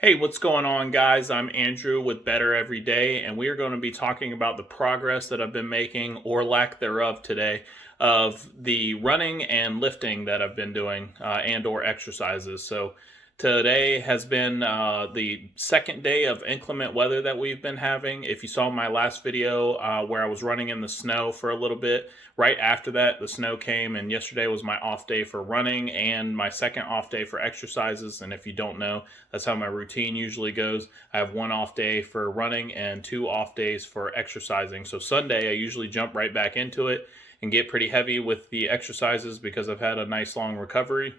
Hey, what's going on, guys? I'm Andrew with Better Every Day, and we are going to be talking about the progress that I've been making, or lack thereof, today of the running and lifting that I've been doing, and/or exercises. So today has been the second day of inclement weather that we've been having. If you saw my last video where I was running in the snow for a little bit, right after that, the snow came, and yesterday was my off day for running and my second off day for exercises. And if you don't know, that's how my routine usually goes. I have one off day for running and two off days for exercising. So Sunday, I usually jump right back into it and get pretty heavy with the exercises because I've had a nice long recovery.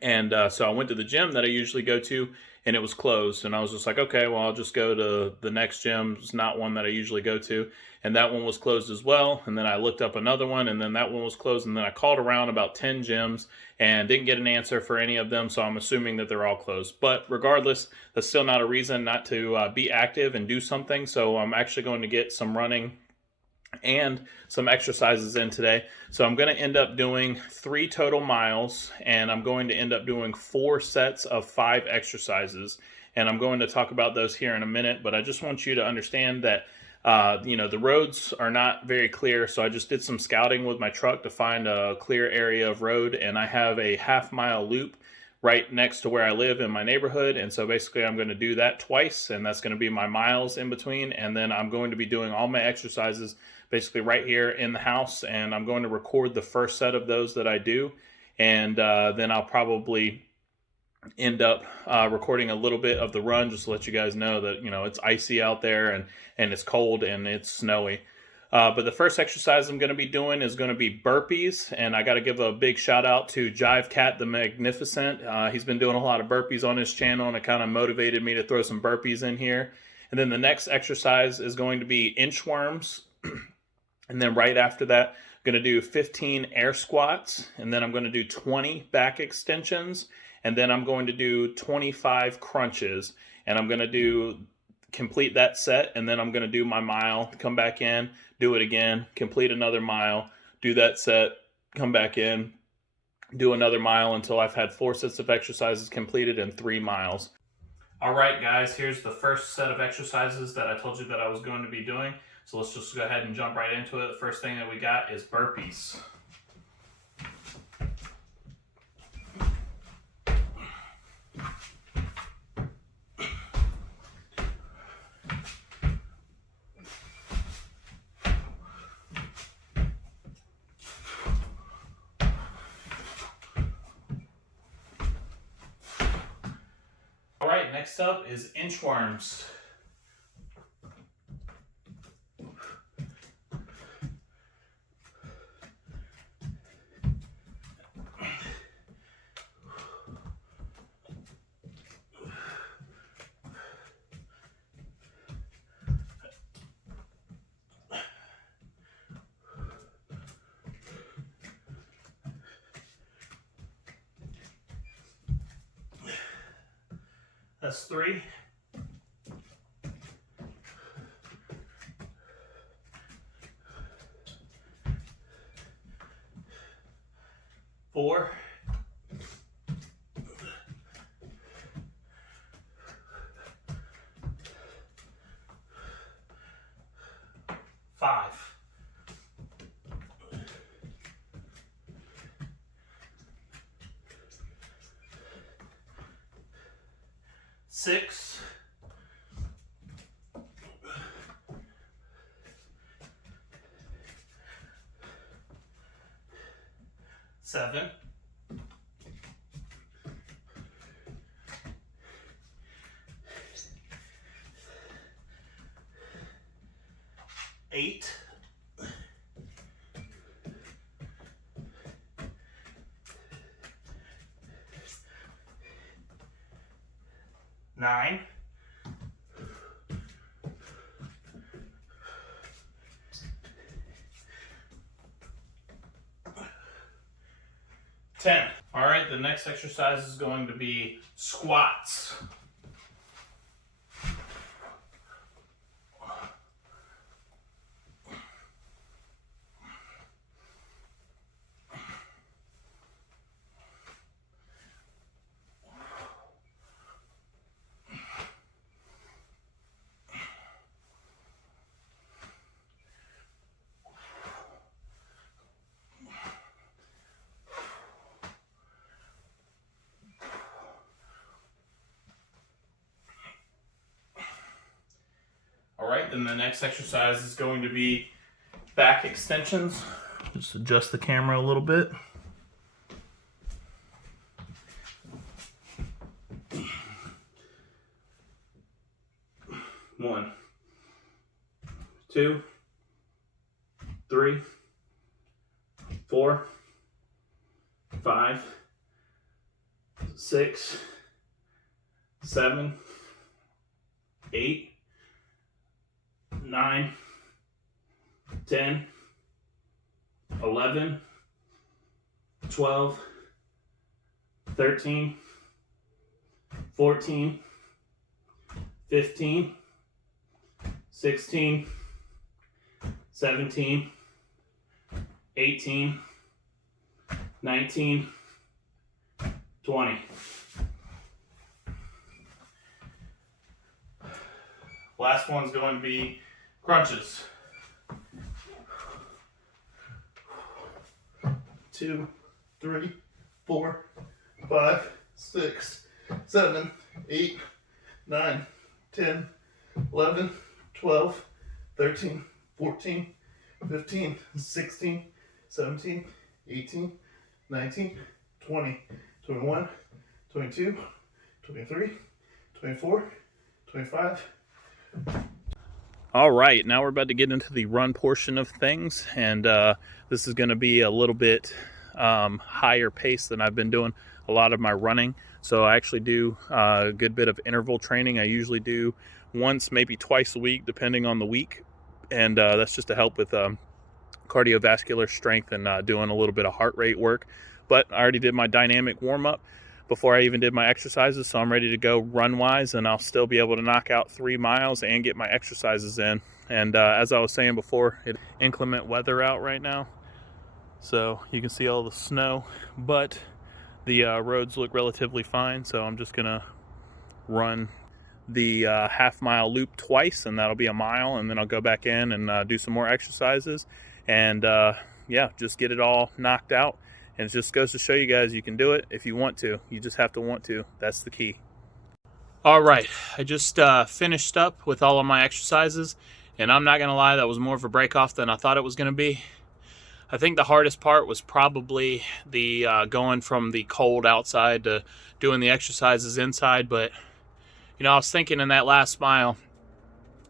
And so I went to the gym that I usually go to, and it was closed. And I was just like, okay, well, I'll just go to the next gym. It's not one that I usually go to. And that one was closed as well. And then I looked up another one, and then that one was closed. And then I called around about 10 gyms and didn't get an answer for any of them. So I'm assuming that they're all closed. But regardless, that's still not a reason not to be active and do something. So I'm actually going to get some running and some exercises in today. So I'm going to end up doing 3 total miles, and I'm going to end up doing 4 sets of 5 exercises. And I'm going to talk about those here in a minute, but I just want you to understand that the roads are not very clear. So I just did some scouting with my truck to find a clear area of road, and I have a half-mile loop right next to where I live in my neighborhood. And so basically I'm going to do that twice, and that's going to be my miles in between. And then I'm going to be doing all my exercises basically right here in the house, and I'm going to record the first set of those that I do. And then I'll probably end up recording a little bit of the run, just to let you guys know that it's icy out there, and it's cold and it's snowy. But the first exercise I'm going to be doing is going to be burpees, and I got to give a big shout out to Jive Cat the Magnificent. He's been doing a lot of burpees on his channel, and it kind of motivated me to throw some burpees in here. And then the next exercise is going to be inchworms, and then right after that, I'm going to do 15 air squats, and then I'm going to do 20 back extensions, and then I'm going to do 25 crunches, and I'm going to complete that set, and then I'm going to do my mile, come back in, do it again, complete another mile, do that set, come back in, do another mile until I've had 4 sets of exercises completed and 3 miles. All right, guys, here's the first set of exercises that I told you that I was going to be doing. So let's just go ahead and jump right into it. The first thing that we got is burpees. All right, next up is inchworms. That's 3. 4. 5. 6. 7. 8. 9. 10. All right, the next exercise is going to be squats. then the next exercise is going to be back extensions. Just adjust the camera a little bit. One, 2, 3, 4, 5, 6, 7, 8, 9, 10, 11, 12, 13, 14, 15, 16, 17, 18, 19, 20. Last one's going to be crunches. 2, 3, 4, 5, 6, 7, 8, 9, 10, 11, 12, 13, 14, 15, 16, 17, 18, 19, 20, 21, 22, 23, 24, 25. All right, now we're about to get into the run portion of things, and this is going to be a little bit higher pace than I've been doing a lot of my running. So I actually do a good bit of interval training. I usually do once, maybe twice a week, depending on the week, and that's just to help with cardiovascular strength and doing a little bit of heart rate work. But I already did my dynamic warm-up before I even did my exercises, so I'm ready to go run-wise, and I'll still be able to knock out 3 miles and get my exercises in. And as I was saying before, it's inclement weather out right now, so you can see all the snow, but the roads look relatively fine, so I'm just gonna run the half-mile loop twice, and that'll be a mile, and then I'll go back in and do some more exercises, and yeah, just get it all knocked out. And it just goes to show you guys you can do it if you want to. You just have to want to. That's the key. All right, I just finished up with all of my exercises, and I'm not gonna lie, that was more of a break off than I thought it was gonna be. I think the hardest part was probably the going from the cold outside to doing the exercises inside. But you know, I was thinking in that last mile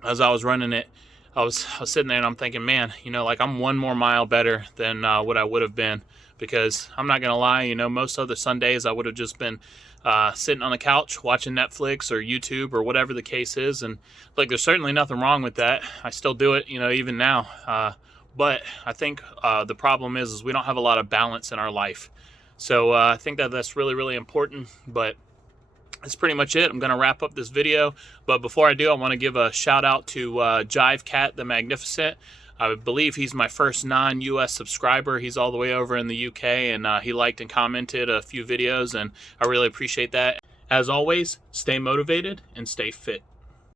as I was running it, I was sitting there and I'm thinking, man, you know, like I'm 1 more mile better than what I would have been. Because I'm not gonna lie, you know, most other Sundays I would have just been sitting on the couch watching Netflix or YouTube or whatever the case is. And like, there's certainly nothing wrong with that. I still do it, you know, even now. But I think the problem is we don't have a lot of balance in our life. So I think that that's really, really important. But that's pretty much it. I'm going to wrap up this video. But before I do, I want to give a shout out to Jive Cat the Magnificent. I believe he's my first non-US subscriber. He's all the way over in the UK, and he liked and commented a few videos, and I really appreciate that. As always, stay motivated and stay fit.